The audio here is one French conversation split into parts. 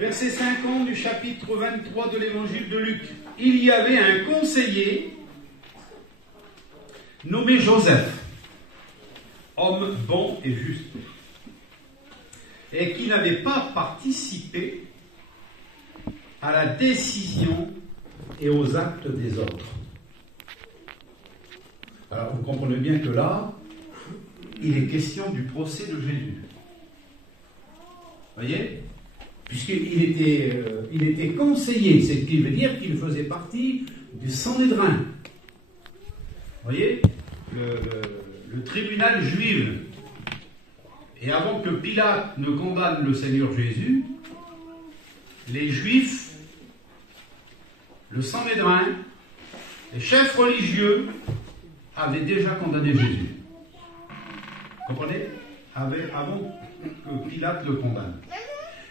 Verset 50 du chapitre 23 de l'évangile de Luc. Il y avait un conseiller nommé Joseph, homme bon et juste, et qui n'avait pas participé à la décision et aux actes des autres. Alors vous comprenez bien que là, il est question du procès de Jésus. Voyez ? Puisqu'il était conseiller, c'est ce qui veut dire qu'il faisait partie du Sanhédrin. Voyez ? Le tribunal juif. Et avant que Pilate ne condamne le Seigneur Jésus, les Juifs, le Sanhédrin, les chefs religieux avaient déjà condamné Jésus. Vous comprenez ? Avant que Pilate le condamne.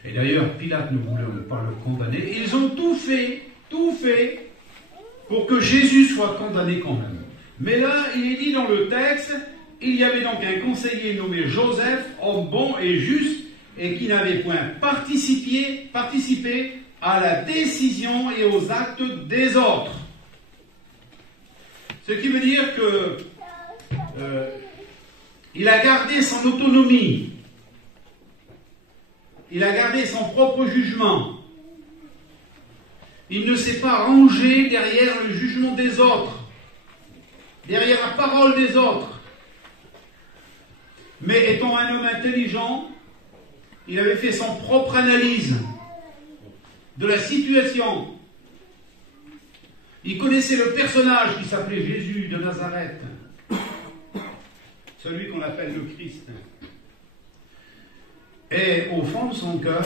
Et d'ailleurs, Pilate ne voulait pas le condamner. Ils ont tout fait pour que Jésus soit condamné quand même. Mais là, il est dit dans le texte, il y avait donc un conseiller nommé Joseph, homme bon et juste, et qui n'avait point participé à la décision et aux actes des autres. Ce qui veut dire que il a gardé son autonomie. Il a gardé son propre jugement. Il ne s'est pas rangé derrière le jugement des autres, derrière la parole des autres. Mais étant un homme intelligent, il avait fait son propre analyse de la situation. Il connaissait le personnage qui s'appelait Jésus de Nazareth, celui qu'on appelle le Christ. Et au fond de son cœur,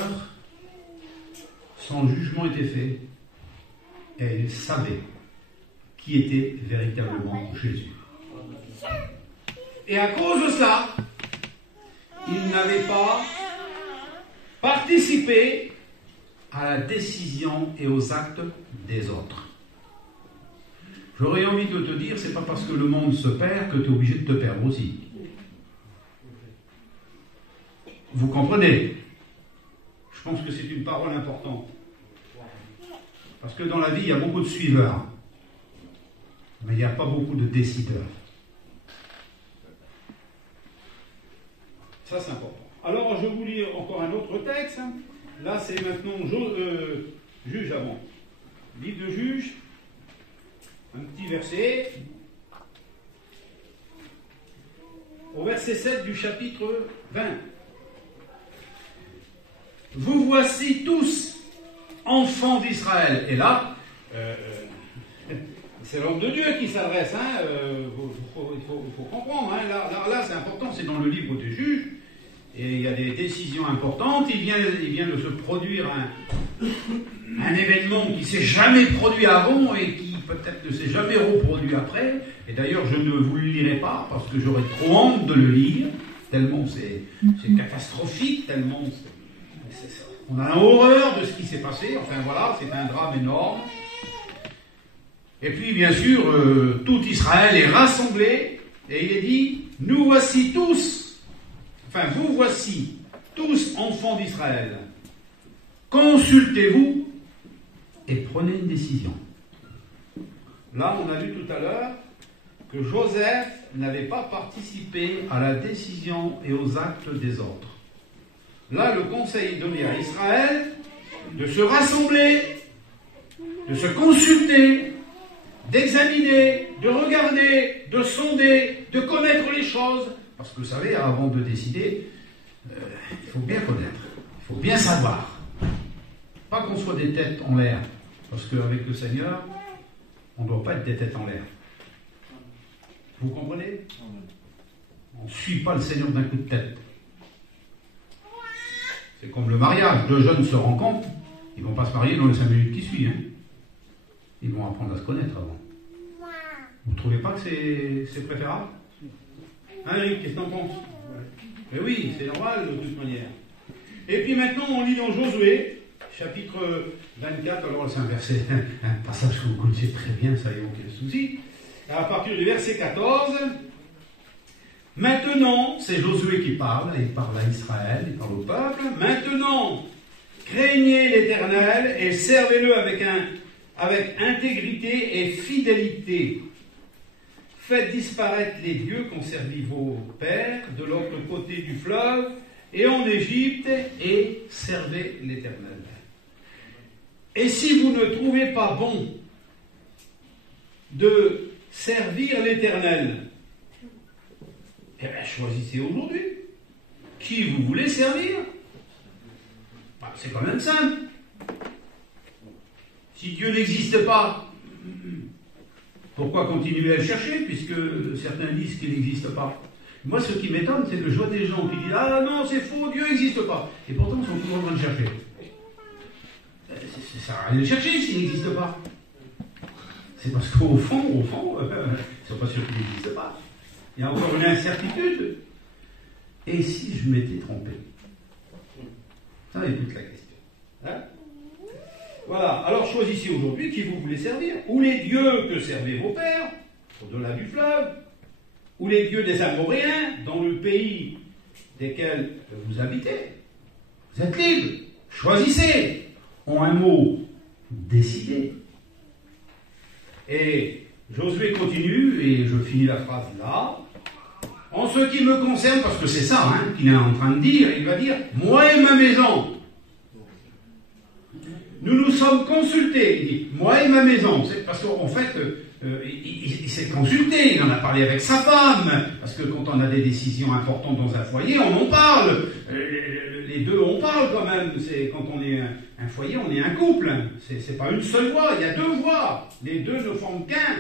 son jugement était fait, et il savait qui était véritablement Jésus. Et à cause de ça, il n'avait pas participé à la décision et aux actes des autres. J'aurais envie de te dire, c'est pas parce que le monde se perd que tu es obligé de te perdre aussi. Vous comprenez ? Je pense que c'est une parole importante. Parce que dans la vie, il y a beaucoup de suiveurs. Mais il n'y a pas beaucoup de décideurs. Ça, c'est important. Alors, je vais vous lire encore un autre texte. Là, c'est maintenant Juge avant. Livre de Juge. Un petit verset. Au verset 7 du chapitre 20. Vous voici tous enfants d'Israël. Et là, c'est l'homme de Dieu qui s'adresse. Il faut comprendre. Là, c'est important, c'est dans le livre des Juges. Et il y a des décisions importantes. Il vient de se produire un événement qui ne s'est jamais produit avant et qui peut-être ne s'est jamais reproduit après. Et d'ailleurs, je ne vous le lirai pas parce que j'aurais trop honte de le lire, tellement c'est catastrophique, tellement on a horreur de ce qui s'est passé. Enfin voilà, c'est un drame énorme. Et puis, bien sûr, tout Israël est rassemblé et il est dit, nous voici tous, enfin vous voici tous enfants d'Israël. Consultez-vous et prenez une décision. Là, on a vu tout à l'heure que Joseph n'avait pas participé à la décision et aux actes des autres. Là, le conseil est donné à Israël de se rassembler, de se consulter, d'examiner, de regarder, de sonder, de connaître les choses. Parce que vous savez, avant de décider, il faut bien connaître, il faut bien savoir. Pas qu'on soit des têtes en l'air, parce qu'avec le Seigneur, on ne doit pas être des têtes en l'air. Vous comprenez ? On ne suit pas le Seigneur d'un coup de tête. C'est comme le mariage. Deux jeunes se rencontrent, ils ne vont pas se marier dans les 5 minutes qui suivent. Hein. Ils vont apprendre à se connaître avant. Vous ne trouvez pas que c'est préférable ? Hein, Eric, qu'est-ce que tu en penses ? Mais oui, c'est normal de toute manière. Et puis maintenant, on lit dans Josué, chapitre 24, alors c'est un passage que vous connaissez très bien, ça y est, aucun souci. À partir du verset 14, maintenant, c'est Josué qui parle, il parle à Israël, il parle au peuple. Maintenant, craignez l'Éternel et servez-le avec intégrité et fidélité. Faites disparaître les dieux qu'ont servi vos pères de l'autre côté du fleuve et en Égypte, et servez l'Éternel. Et si vous ne trouvez pas bon de servir l'Éternel, eh bien, choisissez aujourd'hui qui vous voulez servir. C'est quand même simple. Si Dieu n'existe pas, pourquoi continuer à le chercher, puisque certains disent qu'il n'existe pas? Moi, ce qui m'étonne, c'est que je vois des gens qui disent « Ah non, c'est faux, Dieu n'existe pas ». Et pourtant, ils sont toujours en train de chercher. Ça sert à rien de chercher s'il n'existe pas. C'est parce qu'au fond, ils ne sont pas sûrs qu'il n'existe pas. Il y a encore une incertitude. Et si je m'étais trompé? Ça est toute la question. Hein? Voilà. Alors choisissez aujourd'hui qui vous voulez servir. Ou les dieux que servaient vos pères, au-delà du fleuve, ou les dieux des Amoréens, dans le pays desquels vous habitez. Vous êtes libres. Choisissez. En un mot, décidez. Et Josué continue, et je finis la phrase là. En ce qui me concerne, parce que c'est ça qu'il est en train de dire, il va dire « Moi et ma maison ». Nous nous sommes consultés. Il dit « Moi et ma maison ». C'est parce qu'en fait, il s'est consulté, il en a parlé avec sa femme, parce que quand on a des décisions importantes dans un foyer, on en parle. Les deux, on parle quand même. Quand on est un foyer, on est un couple. C'est pas une seule voix, il y a deux voix. Les deux ne forment qu'un.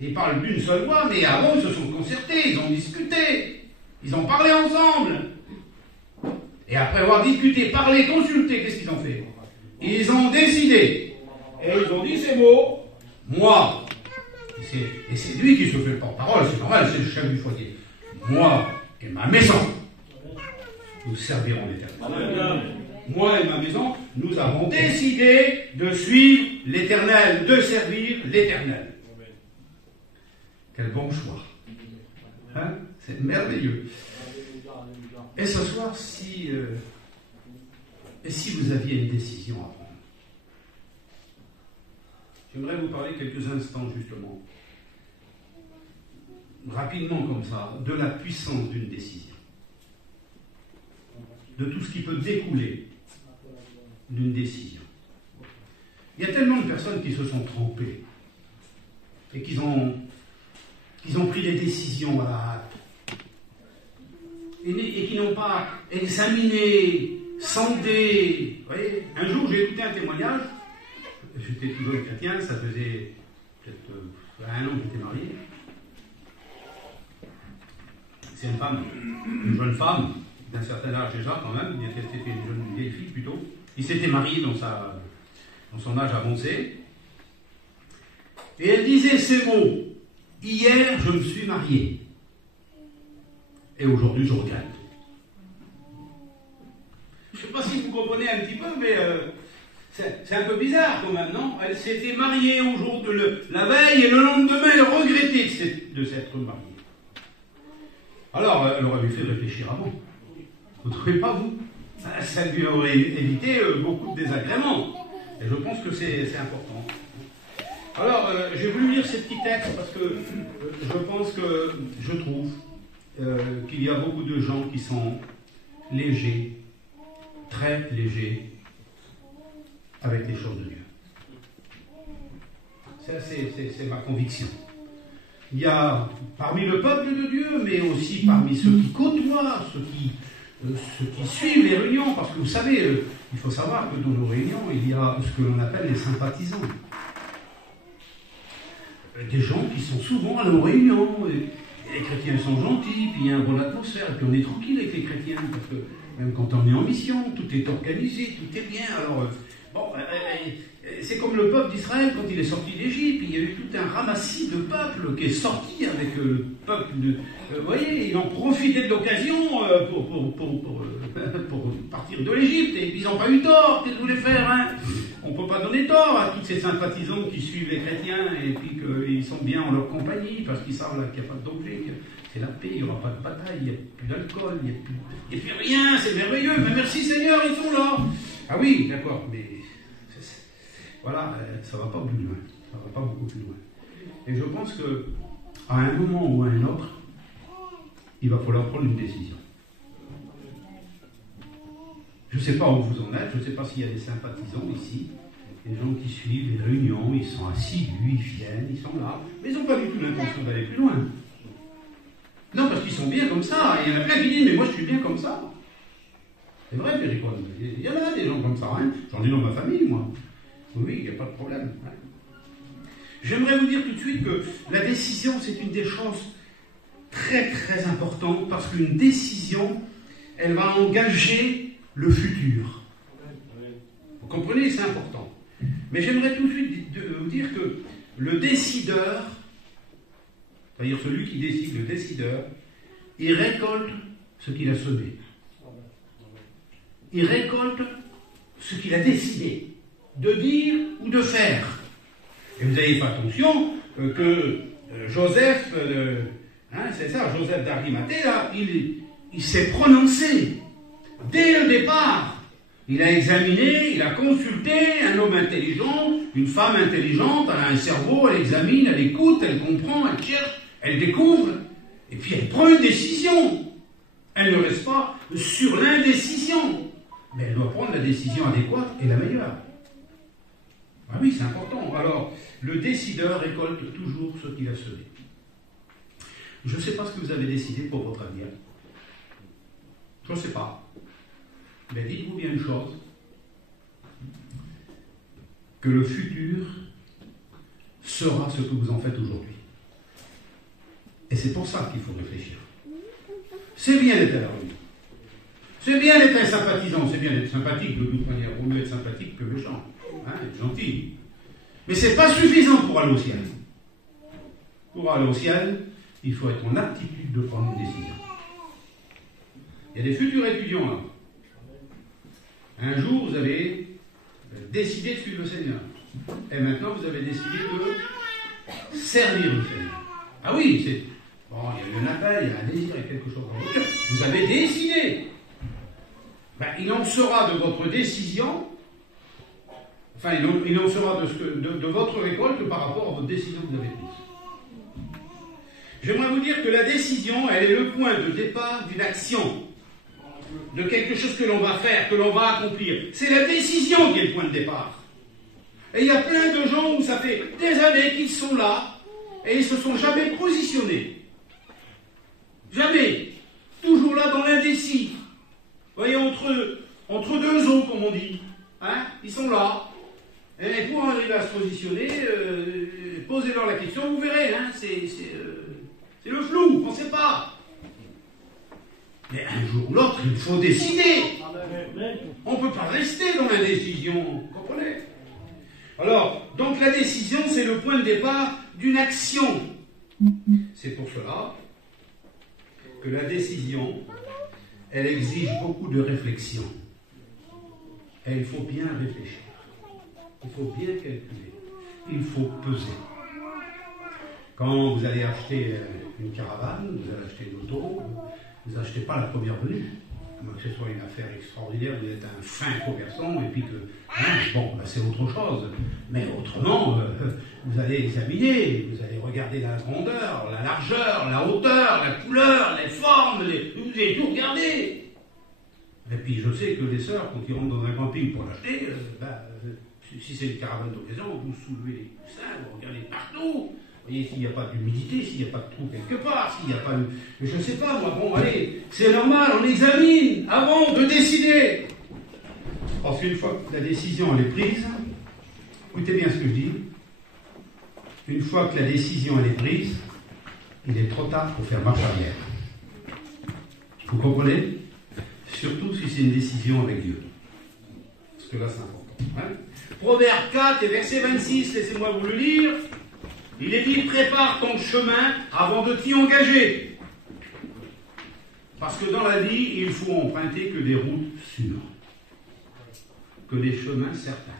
Ils parlent d'une seule voix, mais avant, ils se sont concertés, ils ont discuté, ils ont parlé ensemble. Et après avoir discuté, parlé, consulté, qu'est-ce qu'ils ont fait? Ils ont décidé. Et ils ont dit, c'est beau, moi, et c'est lui qui se fait le porte-parole, c'est normal, c'est le chef du foyer. Moi et ma maison, nous servirons l'Éternel. Moi et ma maison, nous avons décidé de suivre l'Éternel, de servir l'Éternel. Quel bon choix. Hein? C'est merveilleux. Et ce soir, si vous aviez une décision à prendre, j'aimerais vous parler quelques instants, justement, rapidement comme ça, de la puissance d'une décision. De tout ce qui peut découler d'une décision. Il y a tellement de personnes qui se sont trompées et qui ont pris des décisions à la hâte et qui n'ont pas examiné, sondé. Vous voyez, un jour, j'ai écouté un témoignage. J'étais toujours chrétien, ça faisait peut-être 1 an que j'étais marié. C'est une jeune femme, d'un certain âge déjà quand même, c'était une vieille fille plutôt. Il s'était marié dans son âge avancé. Et elle disait ces mots. Hier, je me suis marié. Et aujourd'hui, je regrette. Je ne sais pas si vous comprenez un petit peu, mais c'est un peu bizarre quand même, non? Elle s'était mariée au jour de la veille et le lendemain, elle regrettait de s'être mariée. Alors, elle aurait dû faire réfléchir avant. Vous ne trouvez pas, vous? Ça lui aurait évité beaucoup de désagréments. Et je pense que c'est important. Alors, j'ai voulu lire ces petits textes parce que je trouve qu'il y a beaucoup de gens qui sont légers, très légers, avec les choses de Dieu. Ça, c'est ma conviction. Il y a parmi le peuple de Dieu, mais aussi parmi ceux qui côtoient, ceux qui suivent les réunions, parce que vous savez, il faut savoir que dans nos réunions, il y a ce que l'on appelle les sympathisants. Des gens qui sont souvent à nos réunions, et les chrétiens sont gentils, puis il y a une bonne atmosphère, et puis on est tranquille avec les chrétiens, parce que même quand on est en mission, tout est organisé, tout est bien. Alors, c'est comme le peuple d'Israël quand il est sorti d'Égypte, il y a eu tout un ramassis de peuple qui est sorti avec le peuple vous voyez, ils ont profité de l'occasion pour partir de l'Égypte, et puis ils n'ont pas eu tort. Qu'est-ce que vous voulez faire, hein? On ne peut pas donner tort à tous ces sympathisants qui suivent les chrétiens et puis qu'ils sont bien en leur compagnie parce qu'ils savent qu'il n'y a pas de danger, c'est la paix, il n'y aura pas de bataille, il n'y a plus d'alcool, il n'y a plus rien, c'est merveilleux, mais merci Seigneur, ils sont là. Ah oui, d'accord, mais voilà, ça ne va pas plus loin. Ça ne va pas beaucoup plus loin. Et je pense qu'à un moment ou à un autre, il va falloir prendre une décision. Je ne sais pas où vous en êtes, je ne sais pas s'il y a des sympathisants ici, des gens qui suivent les réunions, ils sont assidus, ils viennent, ils sont là, mais ils n'ont pas du tout l'intention d'aller plus loin. Non, parce qu'ils sont bien comme ça. Il y en a plein qui disent, mais moi je suis bien comme ça. C'est vrai, Péricole. Il y en a des gens comme ça, hein. J'en ai dans ma famille, moi. Oui, il n'y a pas de problème. Hein. J'aimerais vous dire tout de suite que la décision, c'est une des choses très très importantes, parce qu'une décision, elle va engager le futur. Vous comprenez, c'est important. Mais j'aimerais tout de suite vous dire que le décideur, c'est-à-dire celui qui décide, le décideur, il récolte ce qu'il a semé. Il récolte ce qu'il a décidé de dire ou de faire. Et vous avez fait attention que Joseph, c'est ça, Joseph d'Arimathée, là, il s'est prononcé dès le départ. Il a examiné, il a consulté un homme intelligent, une femme intelligente, elle a un cerveau, elle examine, elle écoute, elle comprend, elle cherche, elle découvre, et puis elle prend une décision. Elle ne reste pas sur l'indécision, mais elle doit prendre la décision adéquate et la meilleure. Ah oui, c'est important. Alors, le décideur récolte toujours ce qu'il a semé. Je ne sais pas ce que vous avez décidé pour votre avenir. Je ne sais pas. Mais dites-vous bien une chose, que le futur sera ce que vous en faites aujourd'hui. Et c'est pour ça qu'il faut réfléchir. C'est bien d'être à la rue. C'est bien d'être un sympathisant, c'est bien d'être sympathique, de toute manière, vaut mieux être sympathique que méchant, être gentil. Mais c'est pas suffisant pour aller au ciel. Pour aller au ciel, il faut être en aptitude de prendre une décision. Il y a des futurs étudiants là. Un jour, vous avez décidé de suivre le Seigneur. Et maintenant, vous avez décidé de servir le Seigneur. Ah oui, c'est... Bon, il y a eu un appel, il y a un désir, il y a quelque chose dans votre cœur. Vous avez décidé. Ben, il en sera de votre décision, enfin, il en sera de votre récolte par rapport à votre décision que vous avez prise. J'aimerais vous dire que la décision, elle est le point de départ d'une action, de quelque chose que l'on va faire, que l'on va accomplir. C'est la décision qui est le point de départ. Et il y a plein de gens où ça fait des années qu'ils sont là, et ils ne se sont jamais positionnés. Jamais. Toujours là dans l'indécis. Vous voyez, entre deux eaux, comme on dit. Hein, ils sont là. Et pour arriver à se positionner, posez-leur la question, vous verrez. Hein, c'est le flou, on ne sait pas. Mais un jour ou l'autre, il faut décider. On ne peut pas rester dans l'indécision. Vous comprenez? Alors, donc la décision, c'est le point de départ d'une action. C'est pour cela que la décision, elle exige beaucoup de réflexion. Et il faut bien réfléchir. Il faut bien calculer. Il faut peser. Quand vous allez acheter une caravane, vous allez acheter une auto, vous n'achetez pas la première venue. À moins que ce soit une affaire extraordinaire, vous êtes un fin commerçant, et puis que, bon, c'est autre chose. Mais autrement, vous allez examiner, vous allez regarder la grandeur, la largeur, la hauteur, la couleur, les formes, vous allez tout regarder. Et puis je sais que les sœurs, quand ils rentrent dans un camping pour l'acheter, si c'est une caravane d'occasion, vous soulevez les coussins, vous regardez partout. Vous voyez, s'il n'y a pas d'humidité, s'il n'y a pas de trou quelque part, s'il n'y a pas de... Je ne sais pas, moi, bon, allez, c'est normal, on examine avant de décider. Parce qu'une fois que la décision elle est prise, écoutez bien ce que je dis, une fois que la décision elle est prise, il est trop tard pour faire marche arrière. Vous comprenez? Surtout si c'est une décision avec Dieu. Parce que là, c'est important. Hein? Proverbe 4 et verset 26, laissez-moi vous le lire. Il est dit, prépare ton chemin avant de t'y engager. Parce que dans la vie, il faut emprunter que des routes sûres, que des chemins certains.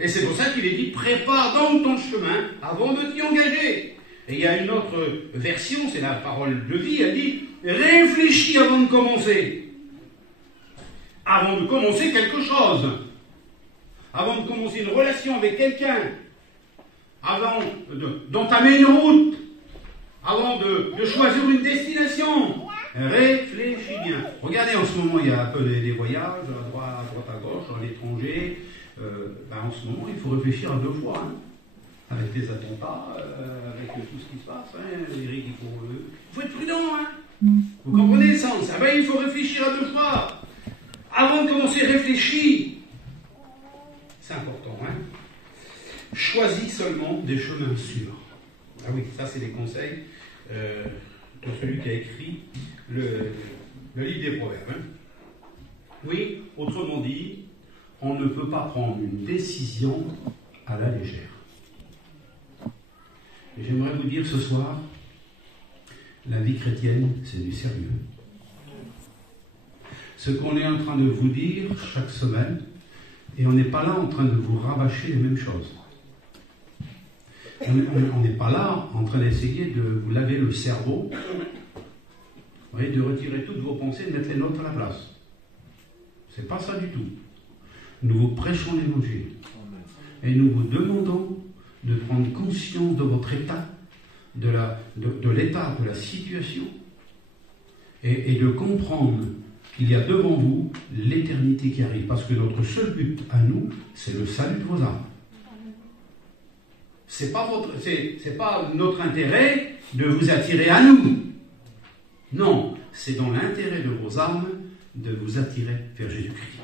Et c'est pour ça qu'il est dit, prépare donc ton chemin avant de t'y engager. Et il y a une autre version, c'est la parole de vie, elle dit, réfléchis avant de commencer. avant de commencer quelque chose, avant de commencer une relation avec quelqu'un, avant d'entamer une route, avant de choisir une destination, réfléchis bien. Regardez, en ce moment, il y a un peu des voyages, à droite à gauche, à l'étranger. En ce moment, il faut réfléchir à deux fois. Hein. Avec les attentats, avec tout ce qui se passe. Hein. Il faut être prudent. Hein. Vous comprenez le sens? Il faut réfléchir à deux fois. Avant de commencer, réfléchis. C'est important. Hein. Choisis seulement des chemins sûrs. Ah oui, ça c'est des conseils de celui qui a écrit le livre des Proverbes. Hein. Oui, autrement dit, on ne peut pas prendre une décision à la légère. Et j'aimerais vous dire ce soir, la vie chrétienne, c'est du sérieux. Ce qu'on est en train de vous dire chaque semaine, et on n'est pas là en train de vous rabâcher les mêmes choses. On n'est pas là en train d'essayer de vous laver le cerveau, de retirer toutes vos pensées et de mettre les nôtres à la place. C'est pas ça du tout. Nous vous prêchons l'évangile. Et nous vous demandons de prendre conscience de votre état, de l'état, de la situation, et de comprendre qu'il y a devant vous l'éternité qui arrive. Parce que notre seul but à nous, c'est le salut de vos âmes. C'est pas notre intérêt de vous attirer à nous. Non, c'est dans l'intérêt de vos âmes de vous attirer vers Jésus-Christ.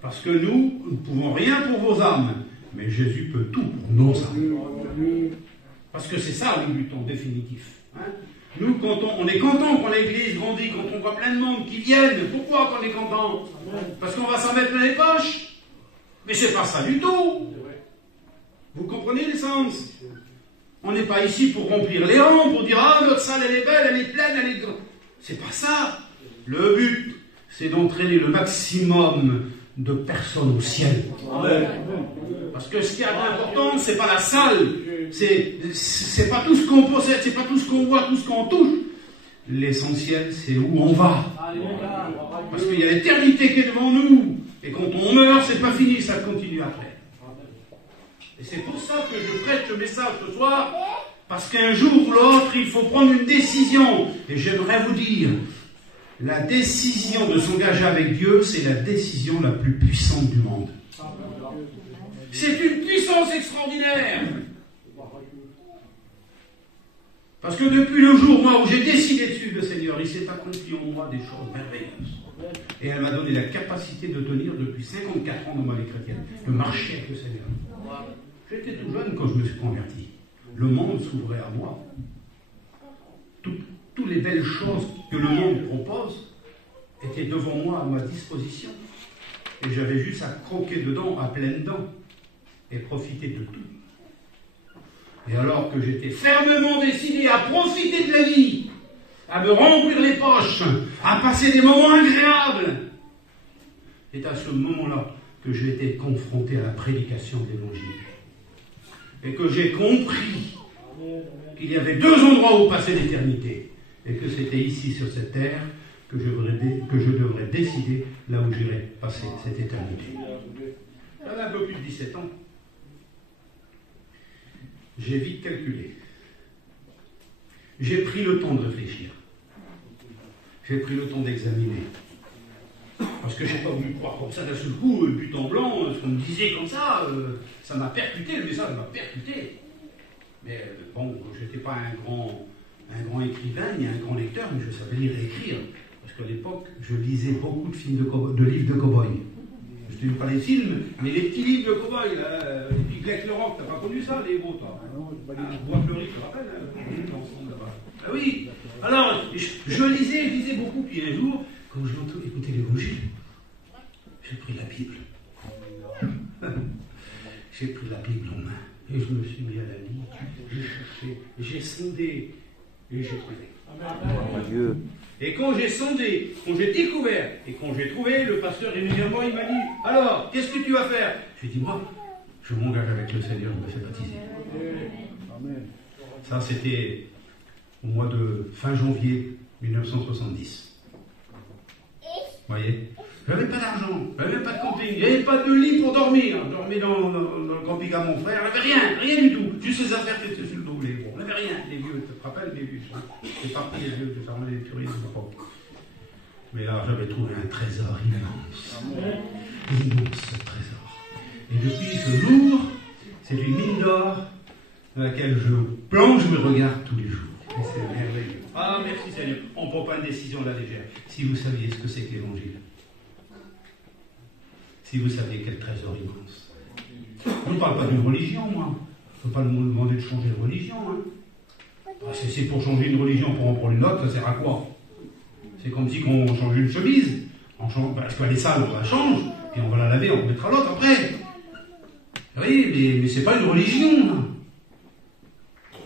Parce que nous ne pouvons rien pour vos âmes, mais Jésus peut tout pour nos âmes. Parce que c'est ça le but en définitif. Hein? Nous, quand on est content quand l'Église grandit, quand on voit plein de monde qui viennent, pourquoi on est content? Parce qu'on va s'en mettre dans les poches. Mais c'est pas ça du tout. Vous comprenez le sens? On n'est pas ici pour remplir les rangs, pour dire « Ah, notre salle, elle est belle, elle est pleine, elle est... » C'est pas ça. Le but, c'est d'entraîner le maximum de personnes au ciel. Parce que ce qui est important, c'est pas la salle, c'est pas tout ce qu'on possède, c'est pas tout ce qu'on voit, tout ce qu'on touche. L'essentiel, c'est où on va. Parce qu'il y a l'éternité qui est devant nous. Et quand on meurt, c'est pas fini, ça continue après. Et c'est pour ça que je prête ce message ce soir, parce qu'un jour ou l'autre, il faut prendre une décision. Et j'aimerais vous dire, la décision de s'engager avec Dieu, c'est la décision la plus puissante du monde. C'est une puissance extraordinaire. Parce que depuis le jour, moi, où j'ai décidé de suivre le Seigneur, il s'est accompli en moi des choses merveilleuses. Et elle m'a donné la capacité de tenir depuis 54 ans dans ma vie chrétienne, de marcher avec le Seigneur. J'étais tout jeune quand je me suis converti. Le monde s'ouvrait à moi. Toutes les belles choses que le monde propose étaient devant moi, à ma disposition. Et j'avais juste à croquer dedans, à pleines dents, et profiter de tout. Et alors que j'étais fermement décidé à profiter de la vie, à me remplir les poches, à passer des moments agréables, c'est à ce moment-là que j'ai été confronté à la prédication de l'Évangile. Et que j'ai compris qu'il y avait deux endroits où passer l'éternité. Et que c'était ici, sur cette terre, que je devrais décider là où j'irais passer cette éternité. J'avais un peu plus de 17 ans. J'ai vite calculé. J'ai pris le temps de réfléchir. J'ai pris le temps d'examiner. Parce que je n'ai pas voulu croire comme ça d'un seul coup, but en blanc, ce qu'on me disait comme ça, ça m'a percuté, le message m'a percuté. Mais bon, je n'étais pas un grand écrivain, ni un grand lecteur, mais je savais lire et écrire. Parce qu'à l'époque, je lisais beaucoup de livres de cow-boys. Je ne dis pas les films, mais les petits livres de cow-boys, les petits Gleck le Rock, t'as pas connu ça, les gros, toi? Bois Fleury, tu te rappelles, l'ensemble là-bas. Ah oui. Alors, je lisais beaucoup, puis un jour, quand j'ai écouté l'Évangile, j'ai pris la Bible. J'ai pris la Bible en main, et je me suis mis à la lit, j'ai cherché, j'ai sondé, et j'ai trouvé. Et quand j'ai sondé, quand j'ai découvert, et quand j'ai trouvé, le pasteur est venu à moi, il m'a dit, alors, qu'est-ce que tu vas faire? J'ai dit, moi, je m'engage avec le Seigneur, je me fais baptiser. Ça, c'était au mois de fin janvier 1970. Vous voyez? Je n'avais pas d'argent, je n'avais pas de camping, il n'y avait pas de lit pour dormir. Je dormais dans le camping à mon frère, il n'y avait rien du tout. Juste les affaires qui étaient sur le dos. Bon, on n'avait rien, les vieux, tu te rappelles, les vieux. C'est parti, les vieux, ça rendait les touristes. Mais là, j'avais trouvé un trésor immense. Immense trésor. Et depuis ce jour, c'est une mine d'or dans laquelle je plonge mes regards tous les jours. Et c'est merveilleux. Ah, merci Seigneur. On ne prend pas une décision à la légère. Si vous saviez ce que c'est que l'Évangile. Si vous saviez quel trésor immense. Je ne parle pas d'une religion, moi. Je ne peux pas me demander de changer de religion. Hein. C'est pour changer une religion pour en prendre une autre, ça sert à quoi? C'est comme si on change une chemise. On change, parce qu'elle est sale, on la change, et on va la laver, on mettra l'autre après. Oui, mais c'est pas une religion, là.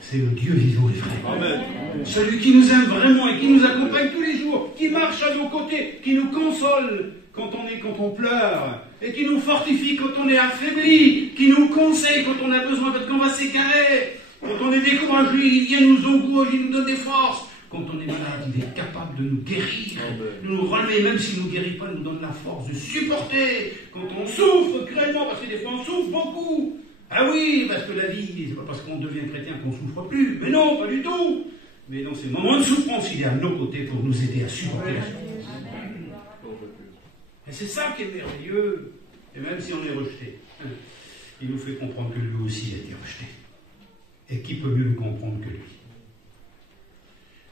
C'est le Dieu vivant et vrai. Amen. Celui qui nous aime vraiment et qui nous accompagne tous les jours, qui marche à nos côtés, qui nous console quand on pleure, et qui nous fortifie quand on est affaibli, qui nous conseille quand on a besoin, parce qu'on va s'égarer, quand on est découragé, il vient nous encourager, il nous donne des forces. Quand on est malade, il est capable de nous guérir, de nous relever, même s'il ne nous guérit pas, il nous donne la force de supporter. Quand on souffre cruellement, parce que des fois on souffre beaucoup. Ah oui, parce que la vie, c'est pas parce qu'on devient chrétien qu'on ne souffre plus. Mais non, pas du tout. Mais dans ces moments de souffrance, il est à nos côtés pour nous aider à supporter la souffrance. Et c'est ça qui est merveilleux. Et même si on est rejeté, il nous fait comprendre que lui aussi a été rejeté. Et qui peut mieux le comprendre que lui?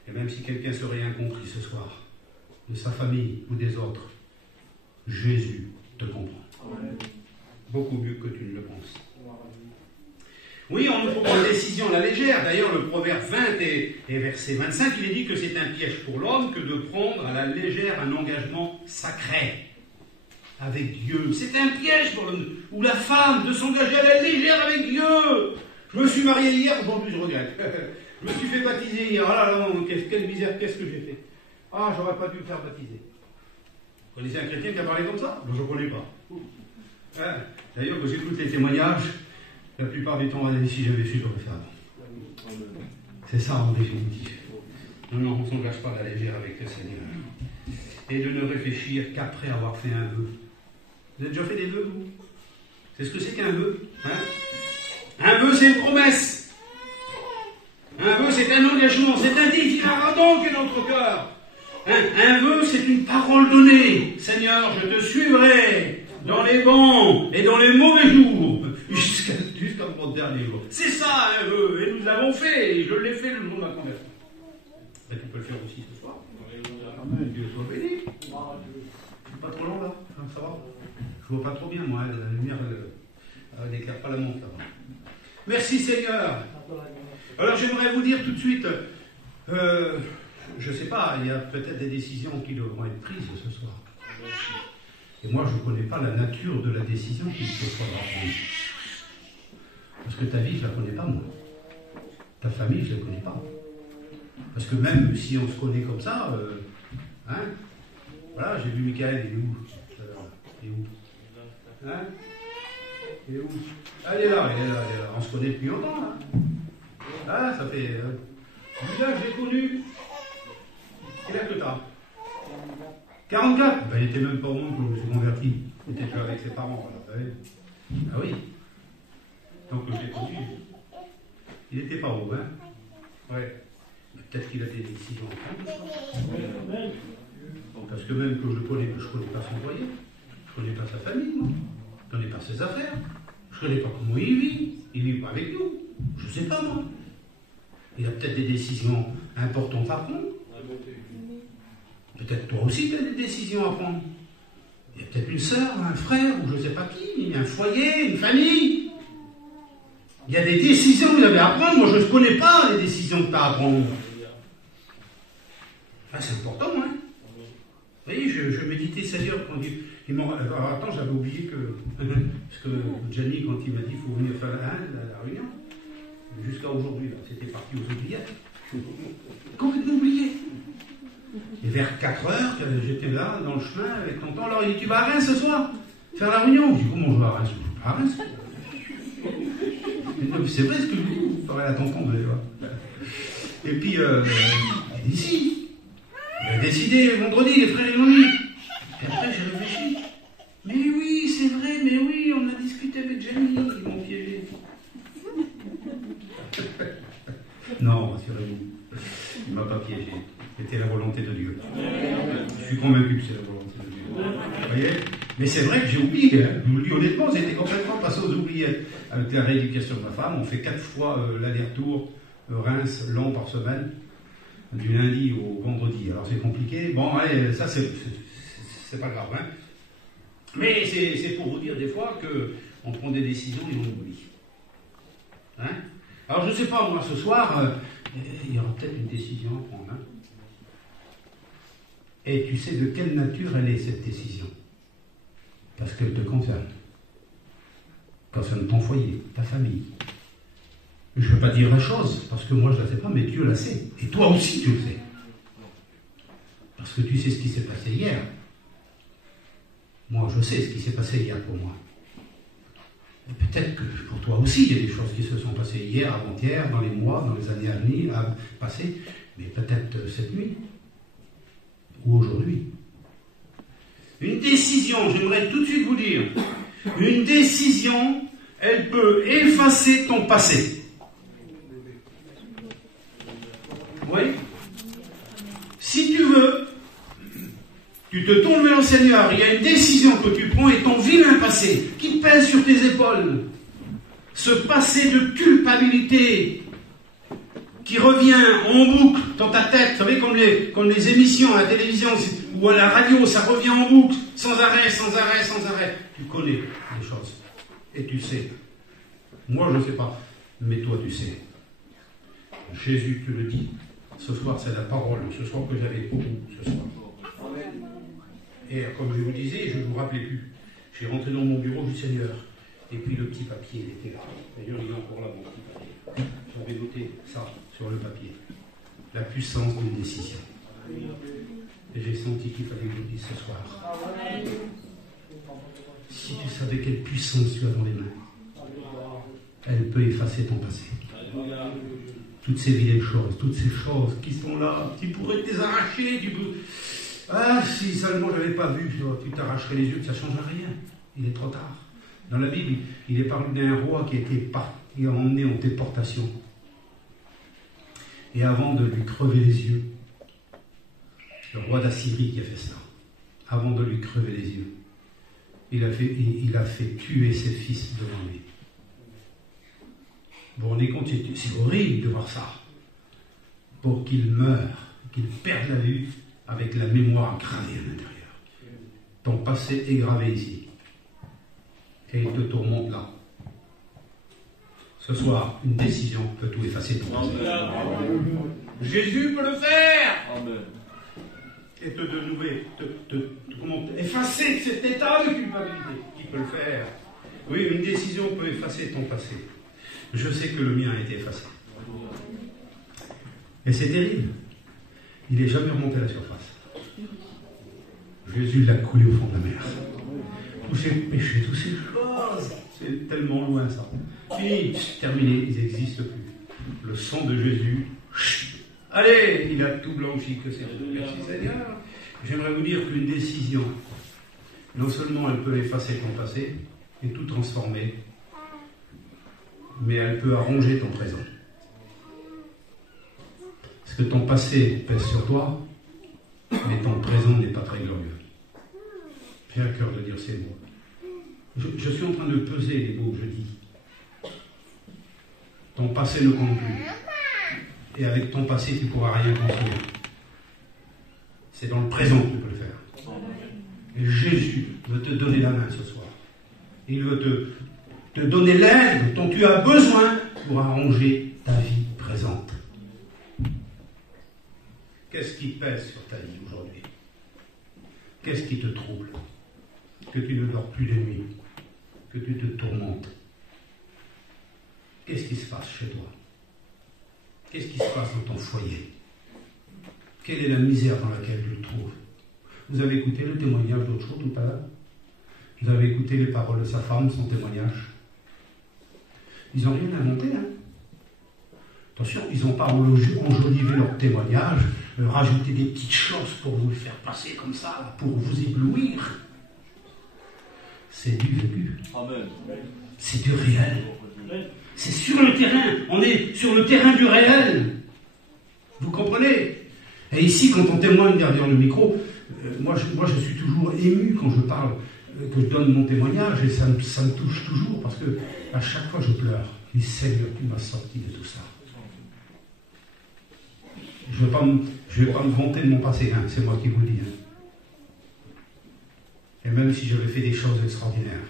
Et même si quelqu'un serait incompris ce soir, de sa famille ou des autres, Jésus te comprend. Amen. Beaucoup mieux que tu ne le penses. Oui, on ne faut pas une décision à la légère. D'ailleurs, le proverbe 20 et verset 25, il est dit que c'est un piège pour l'homme que de prendre à la légère un engagement sacré avec Dieu. C'est un piège pour l'homme ou la femme de s'engager à la légère avec Dieu. Je me suis marié hier, aujourd'hui je regrette. Je me suis fait baptiser hier. Ah là là, quelle misère, qu'est-ce que j'ai fait? Ah, j'aurais pas dû me faire baptiser. Vous connaissez un chrétien qui a parlé comme ça? Je ne connais pas. Hein? D'ailleurs, quand j'écoute les témoignages, la plupart du temps, on a dit si j'avais su, j'aurais fait avant. C'est ça en définitive. Non, on ne s'engage pas à la légère avec le Seigneur. Et de ne réfléchir qu'après avoir fait un vœu. Vous avez déjà fait des vœux, vous? C'est ce que c'est qu'un vœu, hein? Un vœu, c'est une promesse. Un vœu, c'est un engagement, c'est un défi ardent qui est notre cœur. Un vœu, c'est une parole donnée. Seigneur, je te suivrai dans les bons et dans les mauvais jours, jusqu'à mon dernier jour. C'est ça, un vœu, et nous l'avons fait, et je l'ai fait le jour de ma conversion. Tu peux le faire aussi ce soir. Amen. Dieu soit béni. Je suis pas trop long là, ça va? Je vois pas trop bien, moi, la lumière n'éclaire pas la montre là. Merci Seigneur. Alors j'aimerais vous dire tout de suite, je ne sais pas, il y a peut-être des décisions qui devront être prises ce soir. Et moi je ne connais pas la nature de la décision qu'il te faudra prendre. Parce que ta vie, je ne la connais pas moi. Ta famille, je ne la connais pas. Parce que même si on se connaît comme ça, voilà, j'ai vu Michael, il est où? Il est où? Hein? Il est où? Elle est là. On se connaît depuis longtemps, là. Ah, ça fait... Déjà, je l'ai connu. Quel âge que t'as? 44. Ben, il n'était même pas au monde quand je me suis converti. Il était déjà avec ses parents, alors, vous savez. Ah oui. Donc, je l'ai connu. Il n'était pas haut, hein? Ouais. Peut-être qu'il a des décisions à prendre. Parce que même que je ne connais pas son foyer, je ne connais pas sa famille, moi. Je ne connais pas ses affaires. Je ne connais pas comment il vit. Il ne vit pas avec nous. Je ne sais pas, moi. Il a peut-être des décisions importantes à prendre. Peut-être toi aussi, tu as des décisions à prendre. Il y a peut-être une sœur, un frère, ou je ne sais pas qui, un foyer, une famille. Il y a des décisions que vous avez à prendre. Moi, je ne connais pas les décisions que tu as à prendre. Ah, c'est important, hein. Vous voyez, je méditais Seigneur quand il m'a... Alors, attends, j'avais oublié que... Parce que Gianni, quand il m'a dit qu'il faut venir faire la réunion, jusqu'à aujourd'hui, là, c'était parti aux oubliettes. Complètement oublié. Et vers 4 heures, j'étais là, dans le chemin, avec tonton. Alors, il dit, tu vas à Reims ce soir? Faire la réunion? Je dis, comment je vais à Reims? Je ne vais pas à Reims. C'est vrai ce que je dis, vous parlez à tonton, vous allez voir. Et puis, il dit, si. Il a décidé vendredi, les frères ils m'ont dit. Et après, j'ai réfléchi. t'aimais Jenny, ils m'ont piégé. Non, rassurez-vous, il ne m'a pas piégé. C'était la volonté de Dieu. Je suis convaincu que c'est la volonté de Dieu. Vous voyez? Mais c'est vrai que j'ai oublié. Hein. Je vous le dis honnêtement, j'étais complètement passé aux oubliettes. Avec la rééducation de ma femme, on fait 4 fois l'aller-retour Reims, Lens par semaine, du lundi au vendredi. Alors c'est compliqué. Bon, allez, ça c'est pas grave. Hein. Mais c'est pour vous dire des fois qu'on prend des décisions et on oublie. Hein? Alors je ne sais pas, moi ce soir, il y aura peut-être une décision à prendre. Hein? Et tu sais de quelle nature elle est cette décision? Parce qu'elle te concerne. Concerne ton foyer, ta famille. Je ne vais pas dire la chose, parce que moi je ne la sais pas, mais Dieu la sait. Et toi aussi tu le sais. Parce que tu sais ce qui s'est passé hier. Moi je sais ce qui s'est passé hier pour moi. Et peut-être que pour toi aussi il y a des choses qui se sont passées hier, avant-hier, dans les mois, dans les années à venir, à passer, mais peut-être cette nuit. Ou aujourd'hui. Une décision, j'aimerais tout de suite vous dire, une décision, elle peut effacer ton passé. Oui? Si tu veux, tu te tournes vers le Seigneur, il y a une décision que tu prends et ton vilain passé qui pèse sur tes épaules, ce passé de culpabilité qui revient en boucle dans ta tête, vous savez, comme les émissions à la télévision ou à la radio, ça revient en boucle, sans arrêt, sans arrêt, sans arrêt. Tu connais les choses. Et tu sais. Moi, je ne sais pas. Mais toi, tu sais. Jésus te le dit. Ce soir, c'est la parole. Ce soir que j'avais pour vous, ce soir. Et comme je vous disais, je ne vous rappelais plus. J'ai rentré dans mon bureau du Seigneur. Et puis le petit papier, il était là. D'ailleurs, il est encore là, mon petit papier. J'avais noté ça sur le papier. La puissance d'une décision. Et j'ai senti qu'il fallait que je le dise ce soir. Si tu savais quelle puissance tu as dans les mains, elle peut effacer ton passé. Toutes ces vilaines choses, toutes ces choses qui sont là, tu pourrais te les arracher. Ah, si seulement je n'avais pas vu, tu t'arracherais les yeux, ça ne change rien. Il est trop tard. Dans la Bible, il est parlé d'un roi qui était parti, emmené en déportation. Et avant de lui crever les yeux, le roi d'Assyrie qui a fait ça, avant de lui crever les yeux, il a fait tuer ses fils devant lui. Vous vous rendez compte, c'est horrible de voir ça. Pour qu'il meure, qu'il perde la vue avec la mémoire gravée à l'intérieur. Ton passé est gravé ici. Et il te tourmente là. Ce soir, une décision peut tout effacer ton passé. Jésus peut le faire. Amen. Et te dénouer, effacer cet état de culpabilité. Qui peut le faire? Oui, une décision peut effacer ton passé. Je sais que le mien a été effacé. Et c'est terrible. Il n'est jamais remonté à la surface. Jésus l'a coulé au fond de la mer. Tous ces péchés, toutes ces choses, c'est tellement loin ça. Fini, terminé, ils n'existent plus. Le sang de Jésus, allez, il a tout blanchi que c'est. Merci Seigneur. J'aimerais vous dire qu'une décision, non seulement elle peut effacer ton passé et tout transformer, mais elle peut arranger ton présent. Parce que ton passé pèse sur toi, mais ton présent n'est pas très glorieux. J'ai à cœur de dire ces mots. Je suis en train de peser les mots que je dis. Ton passé ne compte plus. Et avec ton passé, tu ne pourras rien construire. C'est dans le présent que tu peux le faire. Et Jésus veut te donner la main ce soir. Il veut te donner l'aide dont tu as besoin pour arranger ta vie présente. Qu'est-ce qui pèse sur ta vie aujourd'hui? Qu'est-ce qui te trouble? Que tu ne dors plus les nuits, que tu te tourmentes. Qu'est-ce qui se passe chez toi? Qu'est-ce qui se passe dans ton foyer? Quelle est la misère dans laquelle tu te trouves? Vous avez écouté le témoignage d'autre chose tout à l'heure? Vous avez écouté les paroles de sa femme, son témoignage? Ils n'ont rien inventé, hein? Attention, ils n'ont pas enjolivé leur témoignage, rajouté des petites choses pour vous le faire passer comme ça, pour vous éblouir. c'est du vécu. Amen. C'est du réel. C'est sur le terrain. On est sur le terrain du réel. Vous comprenez? Et ici, quand on témoigne derrière le micro, moi je suis toujours ému quand je parle, que je donne mon témoignage, et ça me touche toujours, parce que à chaque fois je pleure. Mais Seigneur, tu m'as sorti de tout ça. Je ne vais pas me vanter de mon passé, hein, c'est moi qui vous le dis. Hein. Et même si j'avais fait des choses extraordinaires,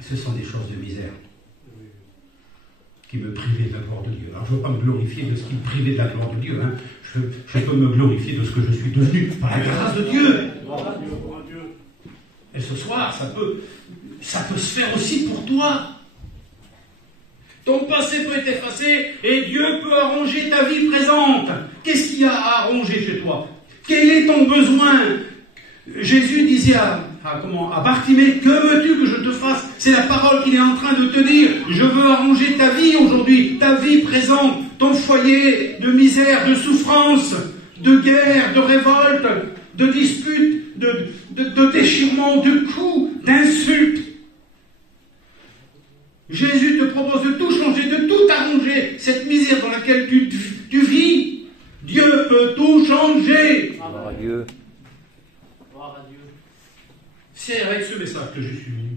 ce sont des choses de misère qui me privaient de la gloire de Dieu. Alors je ne veux pas me glorifier de ce qui me privait de la gloire de Dieu. Hein. Je peux me glorifier de ce que je suis devenu par la grâce de Dieu. Et ce soir, ça peut se faire aussi pour toi. Ton passé peut être effacé et Dieu peut arranger ta vie présente. Qu'est-ce qu'il y a à arranger chez toi? Quel est ton besoin? Jésus disait à Bartimée, que veux-tu que je te fasse? C'est la parole qu'il est en train de te dire. Je veux arranger ta vie aujourd'hui, ta vie présente, ton foyer de misère, de souffrance, de guerre, de révolte, de dispute, de déchirement, de coups, d'insultes. Jésus te propose de tout changer, de tout arranger, cette misère dans laquelle tu vis. Dieu peut tout changer. Gloire à Dieu. C'est avec ce message que je suis venu.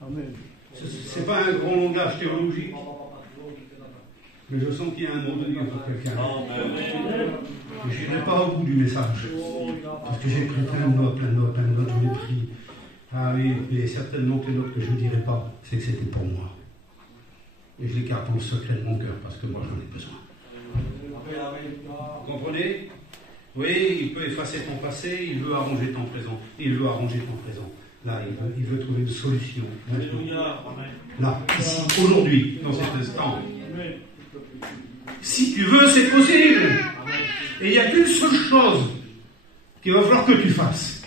Amen. Ce n'est pas un grand langage théologique. Mais je sens qu'il y a un mot de Dieu pour quelqu'un. Je n'irai pas au bout du message. Parce que j'ai pris plein de notes, je l'ai pris. Ah oui, mais certainement que les notes que je ne dirai pas, c'est que c'était pour moi. Et je les garde dans le secret de mon cœur, parce que moi j'en ai besoin. Vous comprenez? Oui, il peut effacer ton passé, il veut arranger ton présent. Là, il veut trouver une solution. Là, ici, aujourd'hui, dans cet instant. Si tu veux, c'est possible. Et il n'y a qu'une seule chose qu'il va falloir que tu fasses.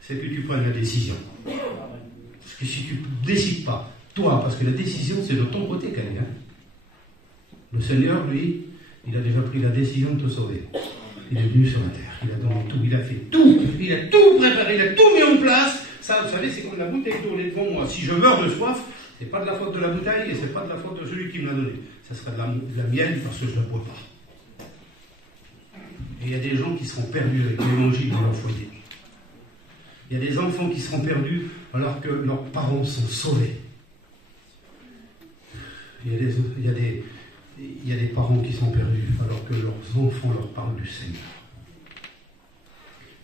C'est que tu prennes la décision. Parce que si tu ne décides pas, toi, parce que la décision, c'est de ton côté qu'elle est. Hein. Le Seigneur, lui, il a déjà pris la décision de te sauver. Il est venu sur la terre, il a donné tout, il a fait tout, il a tout préparé, il a tout mis en place. Ça, vous savez, c'est comme la bouteille d'eau, elle est devant moi. Si je meurs de soif, c'est pas de la faute de la bouteille et c'est pas de la faute de celui qui me l'a donnée. Ça sera de la mienne parce que je ne la bois pas. Et il y a des gens qui seront perdus avec l'évangile dans leur foyer. Il y a des enfants qui seront perdus alors que leurs parents sont sauvés. Il y a des parents qui sont perdus alors que leurs enfants leur parlent du Seigneur.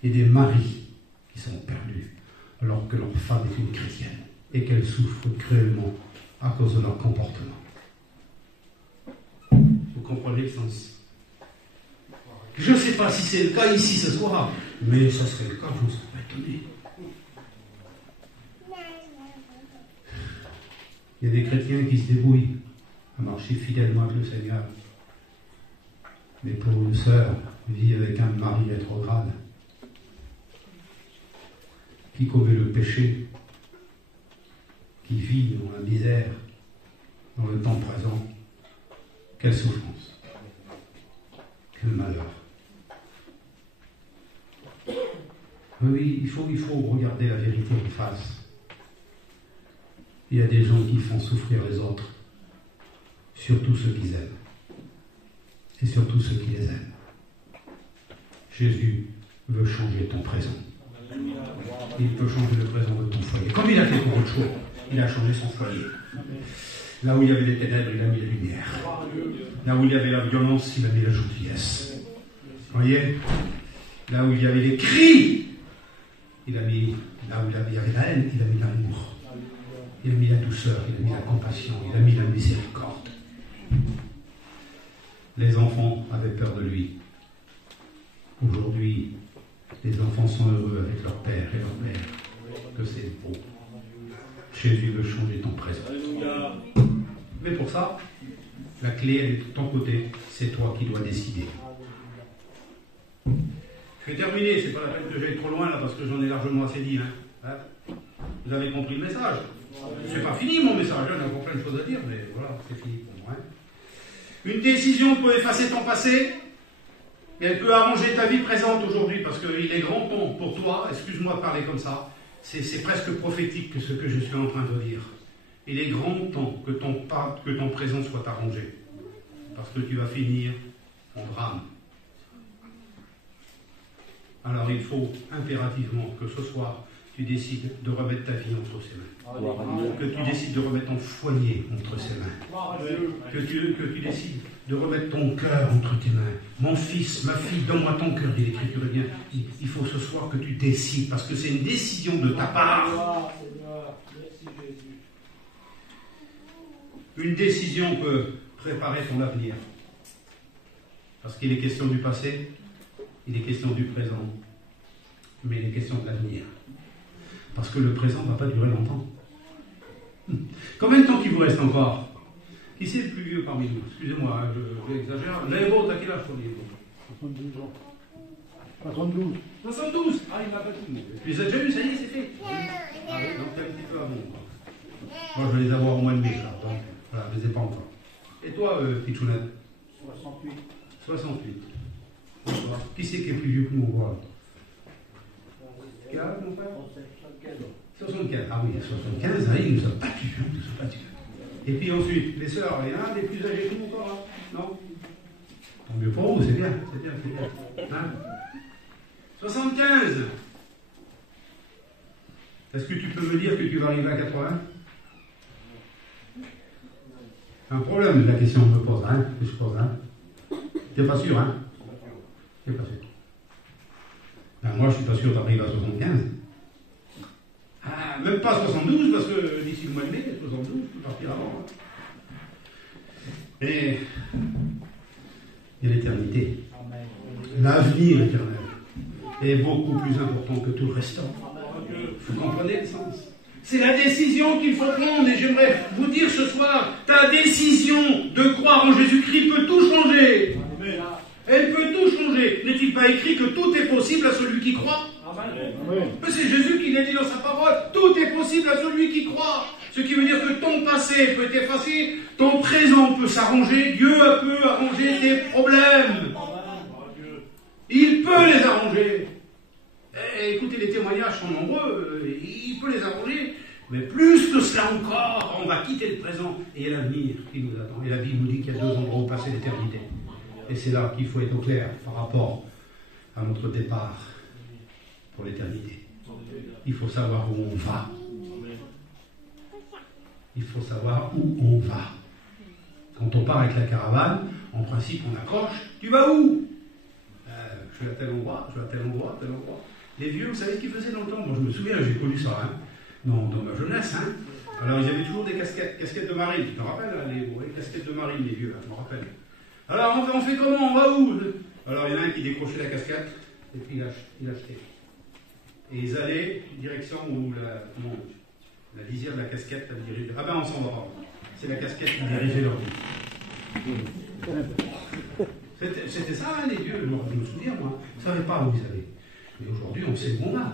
Il y a des maris qui sont perdus alors que leur femme est une chrétienne et qu'elle souffre cruellement à cause de leur comportement. Vous comprenez le sens? Je ne sais pas si c'est le cas ici ce soir, mais ça serait le cas, je ne serais pas étonné. Il y a des chrétiens qui se débrouillent à marcher fidèlement avec le Seigneur. Mais pour une sœur, vit avec un mari rétrograde qui commet le péché, qui vit dans la misère, dans le temps présent, quelle souffrance, quel malheur. Oui, il faut regarder la vérité en face. Il y a des gens qui font souffrir les autres, surtout ceux qu'ils aiment, et surtout ceux qui les aiment. Jésus veut changer ton présent. Il peut changer le présent de ton foyer. Comme il a fait pour autre chose, il a changé son foyer. Là où il y avait les ténèbres, il a mis la lumière. Là où il y avait la violence, il a mis la gentillesse. Vous voyez? Là où il y avait les cris, il a mis, là où il y avait la haine, il a mis l'amour. Il a mis la douceur, il a mis la compassion, il a mis la miséricorde. Les enfants avaient peur de lui. Aujourd'hui, les enfants sont heureux avec leur père et leur mère. Que c'est beau. Jésus veut changer ton présent. Mais pour ça, la clé, elle est de ton côté. C'est toi qui dois décider. Je vais terminer. C'est pas la peine que j'aille trop loin là, parce que j'en ai largement assez dit. Hein. Vous avez compris le message. C'est pas fini mon message. Il y a encore plein de choses à dire, mais voilà, c'est fini pour moi. Hein. Une décision peut effacer ton passé. Et elle peut arranger ta vie présente aujourd'hui, parce qu'il est grand temps pour toi, excuse-moi de parler comme ça, C'est presque prophétique que ce que je suis en train de dire. Il est grand temps que ton présent soit arrangé. Parce que tu vas finir en drame. Alors il faut impérativement que ce soir, tu décides de remettre ta vie entre ses mains. Que tu décides de remettre ton foyer entre ses mains. Que tu décides de remettre ton cœur entre tes mains. Mon fils, ma fille, donne-moi ton cœur, dit l'Écriture. Eh bien, il faut ce soir que tu décides, parce que c'est une décision de ta part. Une décision peut préparer ton avenir. Parce qu'il est question du passé, il est question du présent, mais il est question de l'avenir. Parce que le présent ne va pas durer longtemps. Combien de temps qu'il vous reste encore? Qui c'est le plus vieux parmi nous? Excusez-moi, hein, j'exagère. Léo, t'as quel âge pour Léo? 72 ans. 72. 72. Ah, il m'a pas tout. Tu les as déjà eu, ça y est, c'est fait. Ah oui, donc t'es un petit peu avant. Moi, je vais les avoir au mois de mai, là. Donc, voilà, je les ai pas encore. Et toi, Pichounette? 68. 68. Bonsoir. Qui c'est qui est plus vieux que nous, voilà? Quel âge, mon frère? 75. Ah oui, 75, là, ils nous ont battus. Hein, nous ont battus. Et puis ensuite, les sœurs, il y en a des plus âgés que nous encore, hein? Non? Tant mieux pour vous, c'est bien, c'est bien, c'est bien. Hein? 75. Est-ce que tu peux me dire que tu vas arriver à 80? C'est un problème, la question que je me pose, hein? Que je pose, hein? T'es pas sûr, hein? T'es pas sûr. Ben, moi, je suis pas sûr d'arriver à 75. Ah, même pas 72, parce que d'ici le mois de mai, 72, je peux partir avant. Et il y a l'éternité. L'avenir éternel est beaucoup plus important que tout le restant. Vous comprenez le sens? C'est la décision qu'il faut prendre, et j'aimerais vous dire ce soir, ta décision de croire en Jésus-Christ peut tout changer. Elle peut tout changer. N'est-il pas écrit que tout est possible à celui qui croit? Mais c'est Jésus qui l'a dit dans sa parole. Tout est possible à celui qui croit. Ce qui veut dire que ton passé peut être effacé, ton présent peut s'arranger, Dieu peut arranger tes problèmes. Il peut les arranger. Et écoutez, les témoignages sont nombreux, il peut les arranger. Mais plus que cela encore, on va quitter le présent et il y a l'avenir qui nous attend. Et la Bible nous dit qu'il y a deux endroits où passer l'éternité. Et c'est là qu'il faut être au clair par rapport à notre départ pour l'éternité. Il faut savoir où on va. Il faut savoir où on va. Quand on part avec la caravane, en principe on accroche. Tu vas où? Je suis à tel endroit, je suis à tel endroit, tel endroit. Les vieux, vous savez ce qu'ils faisaient dans le temps? Moi je me souviens, j'ai connu ça, hein, dans ma jeunesse. Hein. Alors ils avaient toujours des casquettes de marine. Tu te rappelles, hein, les casquettes de marine, les vieux, hein, je me rappelle. Alors on fait comment? On va où? Alors il y en a un qui décrochait la casquette, et puis il achetait. Et ils allaient direction où la lisière de la casquette a dirigé. Ah ben on s'en va pas. C'est la casquette qui dirigeait leur vie. C'était ça, hein, les vieux, je me souviens, moi. Je ne savais pas où ils allaient. Mais aujourd'hui, on sait où on va.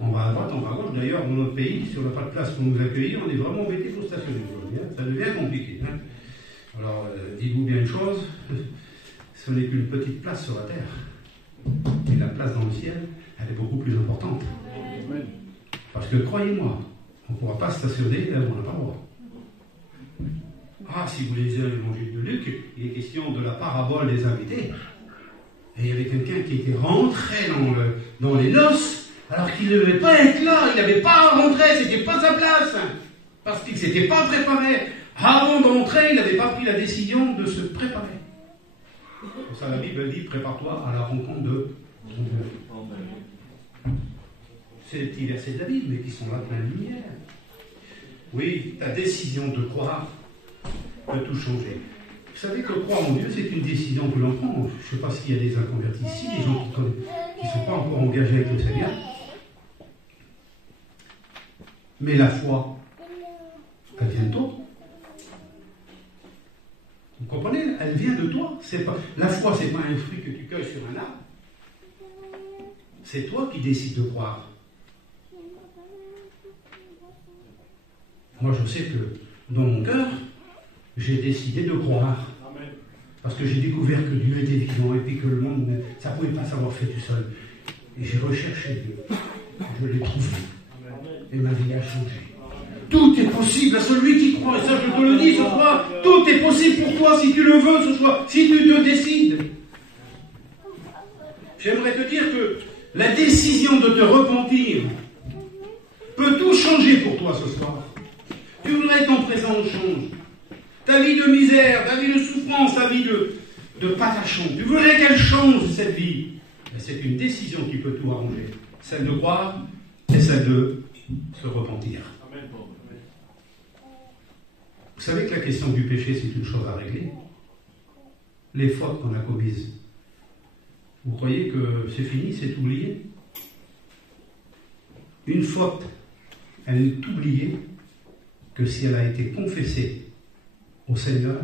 On va à droite, on va à gauche. D'ailleurs, dans notre pays, si on n'a pas de place pour nous accueillir, on est vraiment embêté pour stationner aujourd'hui. Hein. Ça devient compliqué. Hein. Alors, dites-vous bien une chose, ce n'est qu'une petite place sur la terre. Et la place dans le ciel, elle est beaucoup plus importante. Parce que, croyez-moi, on ne pourra pas stationner là où on n'a pas le droit. Ah, si vous lisez l'évangile de Luc, il est question de la parabole des invités. Et il y avait quelqu'un qui était rentré dans les noces, alors qu'il ne devait pas être là, il n'avait pas à rentrer, c'était pas sa place, parce qu'il ne s'était pas préparé. Avant d'entrer, il n'avait pas pris la décision de se préparer. Pour ça, la Bible dit, prépare-toi à la rencontre de ton Dieu. C'est des petits versets de la Bible, mais qui sont là plein de lumière. Oui, ta décision de croire peut tout changer. Vous savez que croire en Dieu, c'est une décision que l'on prend. Je ne sais pas s'il y a des inconvertis ici, des gens qui ne sont pas encore engagés avec le Seigneur. Mais la foi, elle vient de toi. Vous comprenez? Elle vient de toi. La foi, ce n'est pas un fruit que tu cueilles sur un arbre. C'est toi qui décides de croire. Moi, je sais que dans mon cœur, j'ai décidé de croire. Parce que j'ai découvert que Dieu était vivant et puis que le monde, ça ne pouvait pas s'avoir fait tout seul. Et j'ai recherché Dieu. Je l'ai trouvé. et ma vie a changé. Tout est possible à celui qui croit, et ça je te le dis ce soir, tout est possible pour toi si tu le veux ce soir, si tu te décides. J'aimerais te dire que la décision de te repentir peut tout changer pour toi ce soir. Tu voudrais que ton présent change. Ta vie de misère, ta vie de souffrance, ta vie de patachon. Tu voudrais qu'elle change cette vie. C'est une décision qui peut tout arranger. Celle de croire et celle de se repentir. Vous savez que la question du péché, c'est une chose à régler. Les fautes qu'on a commises. Vous croyez que c'est fini, c'est oublié? Une faute, elle n'est oubliée que si elle a été confessée au Seigneur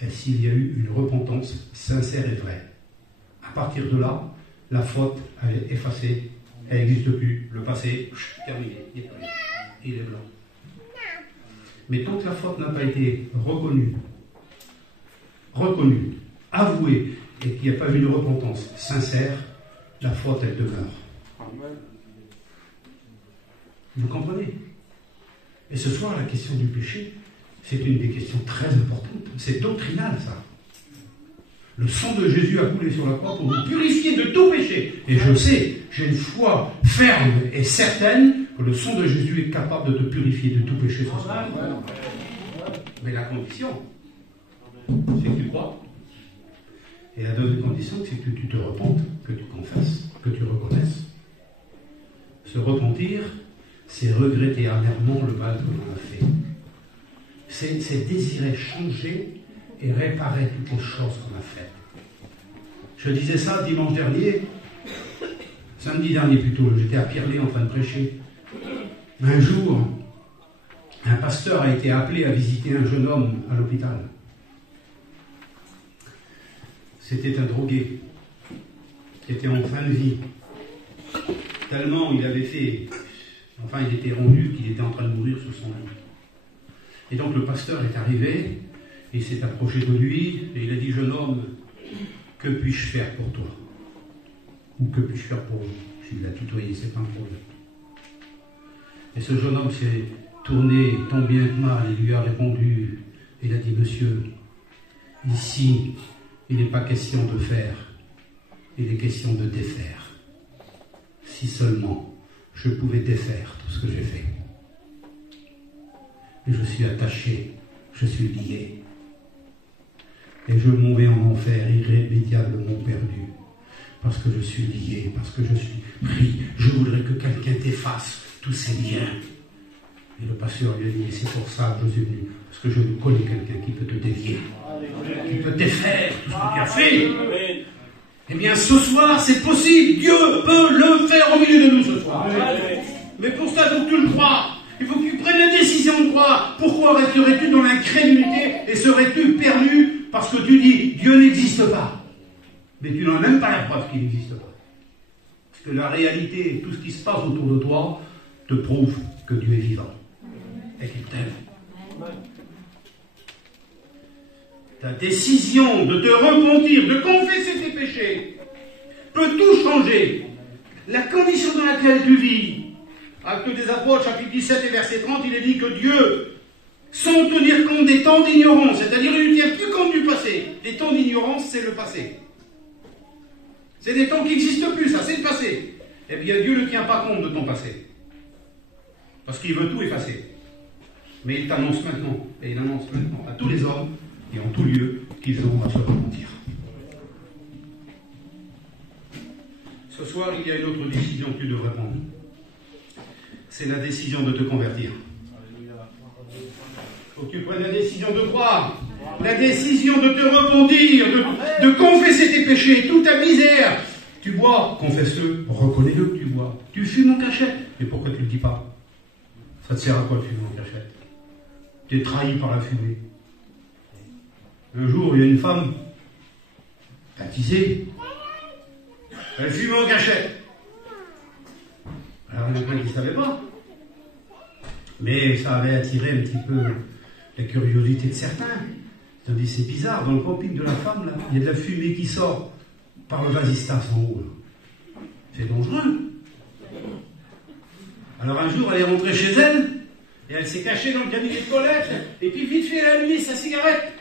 et s'il y a eu une repentance sincère et vraie. À partir de là, la faute, elle est effacée, elle n'existe plus. Le passé, terminé, il est plus rien. Il est blanc. Mais tant que la faute n'a pas été reconnue, avouée, et qu'il n'y a pas eu une repentance sincère, la faute, elle demeure. Vous comprenez? Et ce soir, la question du péché, c'est une des questions très importantes. C'est doctrinal, ça. Le sang de Jésus a coulé sur la croix pour vous purifier de tout péché. Et je sais, j'ai une foi ferme et certaine que le sang de Jésus est capable de te purifier de tout péché. Mais la condition, c'est que tu crois. Et la deuxième condition, c'est que tu te repentes, que tu confesses, que tu reconnaisses. Se repentir, c'est regretter amèrement le mal que l'on a fait. C'est désirer changer et réparer toutes les choses qu'on a faites. Je disais ça dimanche dernier, samedi dernier plutôt, j'étais à Pierrelet en train de prêcher. Un jour, un pasteur a été appelé à visiter un jeune homme à l'hôpital. C'était un drogué qui était en fin de vie. Tellement il avait fait, il était rendu qu'il était en train de mourir sous son lit. Et donc le pasteur est arrivé, il s'est approché de lui, et il a dit, jeune homme, que puis-je faire pour toi? Ou que puis-je faire pour vous? Il l'a tutoyé, c'est pas un problème. Et ce jeune homme s'est tourné tant bien que mal et lui a répondu, il a dit, monsieur, ici, il n'est pas question de faire, il est question de défaire. Si seulement je pouvais défaire tout ce que j'ai fait. Et je suis attaché, je suis lié. Et je m'en vais en enfer irrémédiablement perdu. Parce que je suis lié, parce que je suis pris. Je voudrais que quelqu'un t'efface tous ces liens. Et le pasteur lui a dit, c'est pour ça que je suis venu. Parce que je connais quelqu'un qui peut te dévier. Qui peut défaire tout ce que tu as fait. Eh bien, ce soir, c'est possible. Dieu peut le faire au milieu de nous ce soir. Mais pour ça, il faut que tu le crois. Il faut que tu prennes la décision de croire. Pourquoi resterais-tu dans l'incrédulité et serais-tu perdu parce que tu dis Dieu n'existe pas? Mais tu n'en as même pas la preuve qu'il n'existe pas. Parce que la réalité, tout ce qui se passe autour de toi, te prouve que Dieu est vivant et qu'il t'aime. Ta décision de te repentir, de confesser tes péchés, peut tout changer. La condition dans laquelle tu vis. Actes des Apôtres, chapitre 17 et verset 30, il est dit que Dieu, sans tenir compte des temps d'ignorance, c'est-à-dire il ne tient plus compte du passé. Les temps d'ignorance, c'est le passé. C'est des temps qui n'existent plus, ça, c'est le passé. Eh bien, Dieu ne tient pas compte de ton passé. Parce qu'il veut tout effacer. Mais il t'annonce maintenant, et il annonce maintenant à tous les hommes et en tout lieu qu'ils auront à se repentir. Ce soir, il y a une autre décision que tu devrais prendre. C'est la décision de te convertir. Il faut que tu prennes la décision de croire, la décision de te repentir, de confesser tes péchés, toute ta misère. Tu bois, confesse-le, reconnais-le que tu bois. Tu fumes en cachette, mais pourquoi tu ne le dis pas? Ça te sert à quoi de fumer en cachette? Tu es trahi par la fumée. Un jour, il y a une femme baptisée, elle fumait en cachette. Alors il y en a plein qui ne savaient pas. Mais ça avait attiré un petit peu la curiosité de certains. Ils ont dit, c'est bizarre, dans le camping de la femme, là, il y a de la fumée qui sort par le vasistas en haut. C'est dangereux. Alors un jour, elle est rentrée chez elle, et elle s'est cachée dans le cabinet de Colette, et puis vite fait, elle a allumé sa cigarette.